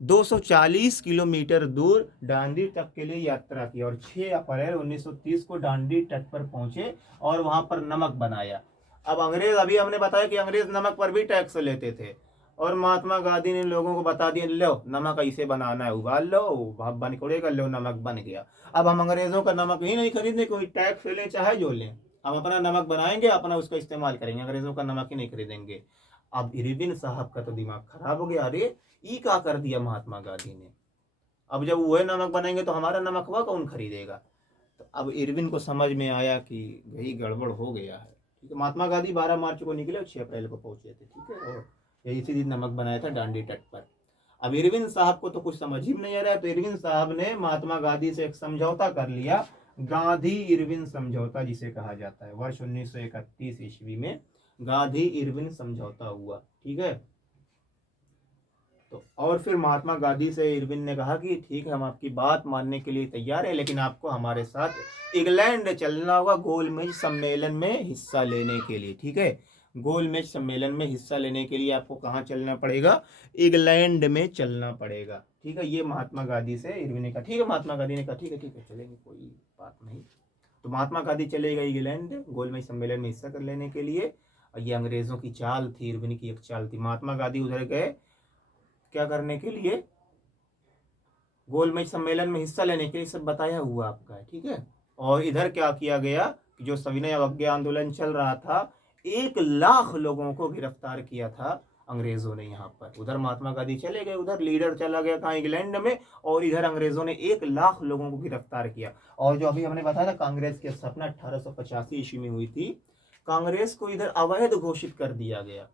240 किलोमीटर दूर डांडी तट के लिए यात्रा की और 6 अप्रैल 1930 को डांडी तट पर पहुंचे और वहां पर नमक बनाया। अब अंग्रेज, अभी हमने बताया कि अंग्रेज नमक पर भी टैक्स लेते थे और महात्मा गांधी ने लोगों को बता दिया, लो नमक ऐसे बनाना है, उबाल लो, भाप बन पड़ेगा, लो नमक बन गया। अब हम अंग्रेजों का नमक ही नहीं खरीदने, कोई टैक्स लें चाहे जो लें, हम अपना नमक बनाएंगे, अपना उसका इस्तेमाल करेंगे, अंग्रेजों का नमक ही नहीं खरीदेंगे। अब इरविन साहब का तो दिमाग खराब हो गया, अरे ई क्या कर दिया महात्मा गांधी ने, अब जब वह नमक बनाएंगे तो हमारा नमक हुआ कौन खरीदेगा। तो अब इरविन को समझ में आया कि यही गड़बड़ हो गया है। ठीक है, महात्मा गांधी 12 मार्च को निकले और 6 अप्रैल को पहुंचे थे। ठीक है, और यही इसी दिन नमक बनाया था डांडी तट पर। अब इरविन साहब को तो कुछ समझ ही नहीं आ रहा है, तो इरविन साहब ने महात्मा गांधी से एक समझौता कर लिया, गांधी इरविन समझौता जिसे कहा जाता है। वर्ष 1931 ईस्वी में गांधी इरविन समझौता हुआ। ठीक है, तो और फिर महात्मा गांधी से इरविन ने कहा कि ठीक है, हम आपकी बात मानने के लिए तैयार है, लेकिन आपको हमारे साथ इंग्लैंड चलना होगा गोलमेज सम्मेलन में हिस्सा लेने के लिए। ठीक है, गोलमेज सम्मेलन में हिस्सा लेने के लिए आपको कहाँ चलना पड़ेगा? इंग्लैंड में चलना पड़ेगा। ठीक है, ये महात्मा गांधी से इरविन ने कहा। ठीक है, महात्मा गांधी ने कहा ठीक है चलेंगे, कोई बात नहीं। तो महात्मा गांधी चले गए इंग्लैंड गोलमेज सम्मेलन में हिस्सा कर लेने के लिए। ये अंग्रेजों की चाल थी, इरविन की एक चाल थी। महात्मा गांधी उधर गए क्या करने के लिए? गोलमेज सम्मेलन में हिस्सा लेने के लिए, सब बताया हुआ आपका है। ठीक है, और इधर क्या किया गया कि जो सविनय अवज्ञा आंदोलन चल रहा था, 1 लाख लोगों को गिरफ्तार किया था अंग्रेजों ने यहाँ पर। उधर महात्मा गांधी चले गए, उधर लीडर चला गया था इंग्लैंड में, और इधर अंग्रेजों ने 1 लाख लोगों को गिरफ्तार किया। और जो अभी हमने बताया था कांग्रेस की स्थापना 1885 ईस्वी में हुई थी, कांग्रेस को इधर अवैध घोषित कर दिया गया।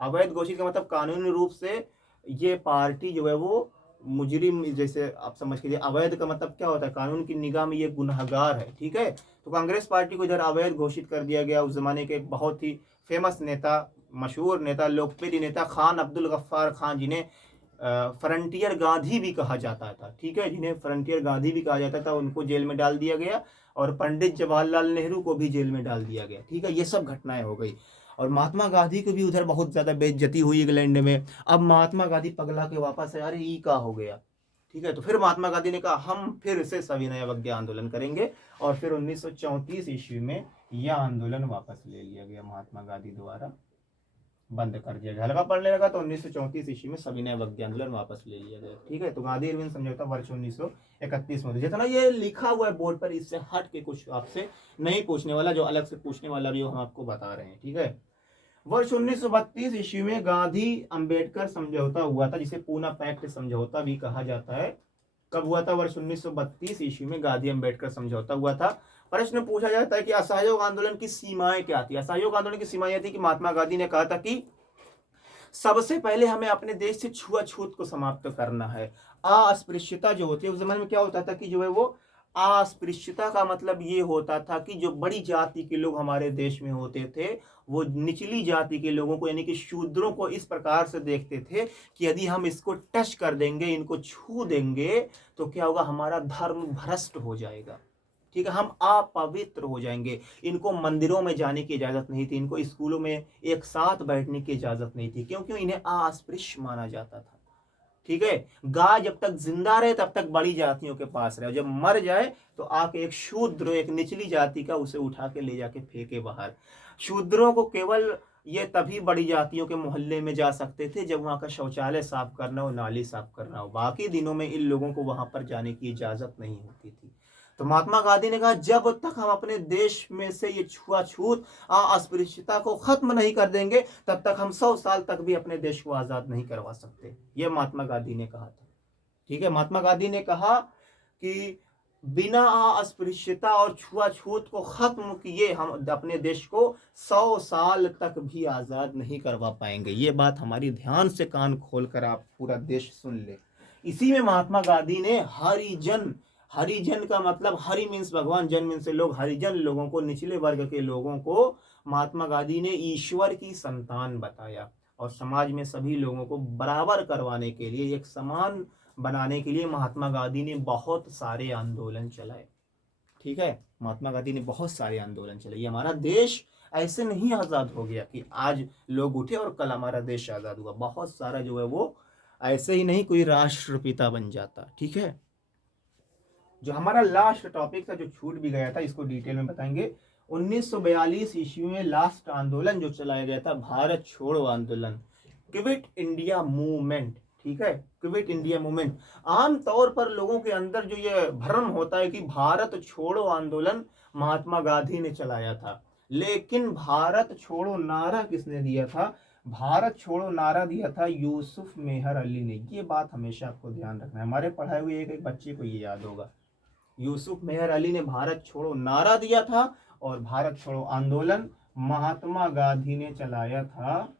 अवैध घोषित का मतलब कानूनी रूप से ये पार्टी जो है वो मुजरिम, जैसे आप समझ लीजिए, अवैध का मतलब क्या होता है? कानून की निगाह में ये गुनहगार है। ठीक है, तो कांग्रेस पार्टी को इधर अवैध घोषित कर दिया गया। उस जमाने के एक बहुत ही फेमस नेता, मशहूर नेता, लोकप्रिय नेता खान अब्दुल गफ्फार खान, जिन्हें फ्रंटियर गांधी भी कहा जाता था। ठीक है, जिन्हें फ्रंटियर गांधी भी कहा जाता था, उनको जेल में डाल दिया गया और पंडित जवाहरलाल नेहरू को भी जेल में डाल दिया गया। ठीक है, ये सब घटनाएं हो गई और महात्मा गांधी को भी उधर बहुत ज्यादा बेइज्जती हुई इंग्लैंड में। अब महात्मा गांधी पगला के वापस आए, अरे ई का हो गया। ठीक है, तो फिर महात्मा गांधी ने कहा हम फिर से सविनय अवज्ञा आंदोलन करेंगे और फिर 1934 ईस्वी में यह आंदोलन वापस ले लिया गया, महात्मा गांधी द्वारा बंद कर दिया गया। हल्का पड़ने लगा तो 1934 ईस्वी में सविनय अवज्ञा आंदोलन वापस ले लिया गया। ठीक है, तो गांधी इरविन समझौता वर्ष 1931 में। जितना ये लिखा हुआ है बोर्ड पर, इससे हट के कुछ आपसे नहीं पूछने वाला, जो अलग से पूछने वाला भी हम आपको बता रहे हैं। ठीक है, वर्ष 1932 ईस्वी में गांधी अंबेडकर समझौता हुआ था, जिसे पूना पैक्ट समझौता भी कहा जाता है। कब हुआ था? वर्ष 1932 ईस्वी में गांधी अंबेडकर समझौता हुआ था। प्रश्न पूछा जाता है कि असहयोग आंदोलन की सीमाएं क्या थी? असहयोग आंदोलन की सीमाएं थी कि महात्मा गांधी ने कहा था कि सबसे पहले हमें अपने देश से छुआछूत को समाप्त करना है। अस्पृश्यता जो होती है, उस जमाने में क्या होता था कि जो है वो अस्पृश्यता का मतलब ये होता था कि जो बड़ी जाति के लोग हमारे देश में होते थे, वो निचली जाति के लोगों को, यानी कि शूद्रों को इस प्रकार से देखते थे कि यदि हम इसको टच कर देंगे, इनको छू देंगे, तो क्या होगा? हमारा धर्म भ्रष्ट हो जाएगा। ठीक है, हम अपवित्र हो जाएंगे। इनको मंदिरों में जाने की इजाजत नहीं थी, इनको स्कूलों में एक साथ बैठने की इजाजत नहीं थी, क्योंकि इन्हें अस्पृश्य माना जाता था। ठीक है, गाय जब तक जिंदा रहे तब तक बड़ी जातियों के पास रहे, और जब मर जाए तो आके एक शूद्र, एक निचली जाति का, उसे उठा के ले जाके फेंके बाहर। शूद्रों को केवल ये तभी बड़ी जातियों के मोहल्ले में जा सकते थे जब वहां का शौचालय साफ करना हो, नाली साफ करना हो, बाकी दिनों में इन लोगों को वहां पर जाने की इजाजत नहीं होती थी। तो महात्मा गांधी ने कहा जब तक हम अपने देश में से ये छुआछूत अस्पृश्यता को खत्म नहीं कर देंगे तब तक हम 100 साल तक भी अपने देश को आजाद नहीं करवा सकते। ये महात्मा गांधी ने कहा था। ठीक है, महात्मा गांधी ने कहा कि बिना अस्पृश्यता और छुआछूत को खत्म किए हम अपने देश को 100 साल तक भी आजाद नहीं करवा पाएंगे। ये बात हमारी ध्यान से कान खोलकर आप पूरा देश सुन ले। इसी में महात्मा गांधी ने हरिजन, हरिजन का मतलब हरि मीन्स भगवान, जन मीन्स लोग, हरिजन लोगों को, निचले वर्ग के लोगों को महात्मा गांधी ने ईश्वर की संतान बताया, और समाज में सभी लोगों को बराबर करवाने के लिए, एक समान बनाने के लिए महात्मा गांधी ने बहुत सारे आंदोलन चलाए। ठीक है, महात्मा गांधी ने बहुत सारे आंदोलन चलाए। हमारा देश ऐसे नहीं आजाद हो गया कि आज लोग उठे और कल हमारा देश आजाद हुआ। बहुत सारा जो है वो ऐसे ही नहीं कोई राष्ट्रपिता बन जाता। ठीक है, जो हमारा लास्ट टॉपिक था जो छूट भी गया था, इसको डिटेल में बताएंगे। 1942 ईस्वी में लास्ट आंदोलन जो चलाया गया था, भारत छोड़ो आंदोलन, क्विट इंडिया मूवमेंट। ठीक है, क्विट इंडिया मूवमेंट। आमतौर पर लोगों के अंदर जो ये भ्रम होता है कि भारत छोड़ो आंदोलन महात्मा गांधी ने चलाया था, लेकिन भारत छोड़ो नारा किसने दिया था? भारत छोड़ो नारा दिया था यूसुफ मेहर अली ने। ये बात हमेशा आपको ध्यान रखना है, हमारे पढ़ाए हुए एक एक बच्चे को ये याद होगा। यूसुफ मेहर अली ने भारत छोड़ो नारा दिया था, और भारत छोड़ो आंदोलन महात्मा गांधी ने चलाया था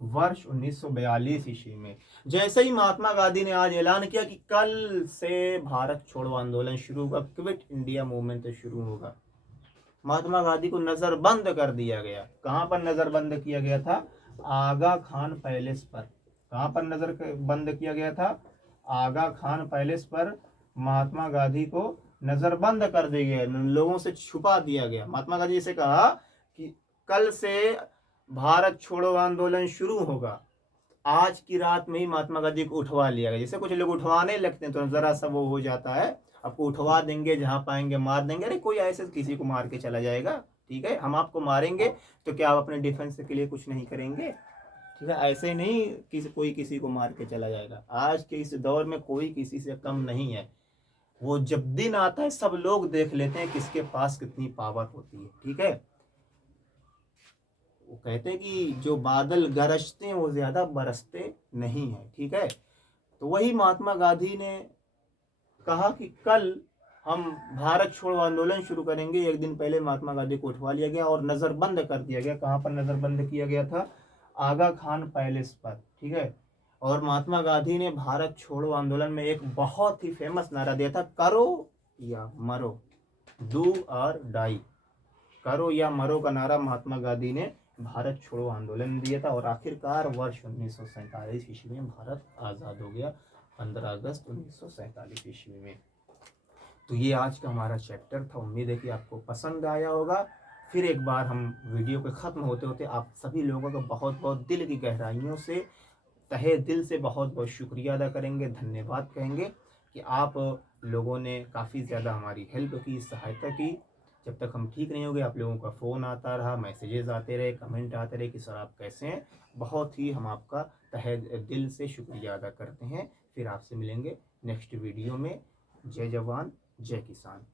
वर्ष 1942 ईस्वी में। जैसे ही महात्मा गांधी ने आज ऐलान किया कि कल से भारत छोड़ो आंदोलन शुरू होगा, क्विट इंडिया मूवमेंट शुरू होगा, महात्मा गांधी को नजरबंद कर दिया गया। कहां पर नजरबंद किया गया था? आगा खान पैलेस पर। कहां पर नजर बंद किया गया था? आगा खान पैलेस पर महात्मा गांधी को नजरबंद कर दिया गया, लोगों से छुपा दिया गया। महात्मा गांधी से कहा कि कल से भारत छोड़ो आंदोलन शुरू होगा, आज की रात में ही महात्मा गांधी को उठवा लिया गया। जैसे कुछ लोग उठवाने लगते हैं तो जरा सा वो हो जाता है, आपको उठवा देंगे, जहां पाएंगे मार देंगे। अरे कोई ऐसे किसी को मार के चला जाएगा? ठीक है, हम आपको मारेंगे तो क्या आप अपने डिफेंस के लिए कुछ नहीं करेंगे? ठीक है, ऐसे नहीं कोई किसी को मार के चला जाएगा। आज के इस दौर में कोई किसी से कम नहीं है। वो जब दिन आता है सब लोग देख लेते हैं किसके पास कितनी पावर होती है। ठीक है, वो कहते हैं कि जो बादल गरजते हैं वो ज्यादा बरसते नहीं है। ठीक है, तो वही महात्मा गांधी ने कहा कि कल हम भारत छोड़ो आंदोलन शुरू करेंगे। एक दिन पहले महात्मा गांधी को उठवा लिया गया और नजरबंद कर दिया गया। कहां पर नजरबंद किया गया था? आगा खान पैलेस पर। ठीक है, और महात्मा गांधी ने भारत छोड़ो आंदोलन में एक बहुत ही फेमस नारा दिया था, करो या मरो, डू और डाई। करो या मरो का नारा महात्मा गांधी ने भारत छोड़ो आंदोलन में दिया था, और आखिरकार वर्ष 1947 ईस्वी में भारत आजाद हो गया, 15 अगस्त 1947 ईस्वी में। तो ये आज का हमारा चैप्टर था। उम्मीद है कि आपको पसंद आया होगा। फिर एक बार हम वीडियो के ख़त्म होते होते आप सभी लोगों का बहुत बहुत दिल की गहराइयों से, तहे दिल से बहुत बहुत शुक्रिया अदा करेंगे, धन्यवाद कहेंगे कि आप लोगों ने काफ़ी ज़्यादा हमारी हेल्प की, सहायता की। जब तक हम ठीक नहीं हो गए आप लोगों का फ़ोन आता रहा, मैसेजेस आते रहे, कमेंट आते रहे कि सर आप कैसे हैं। बहुत ही हम आपका तहे दिल से शुक्रिया अदा करते हैं। फिर आपसे मिलेंगे नेक्स्ट वीडियो में। जय जवान जय किसान।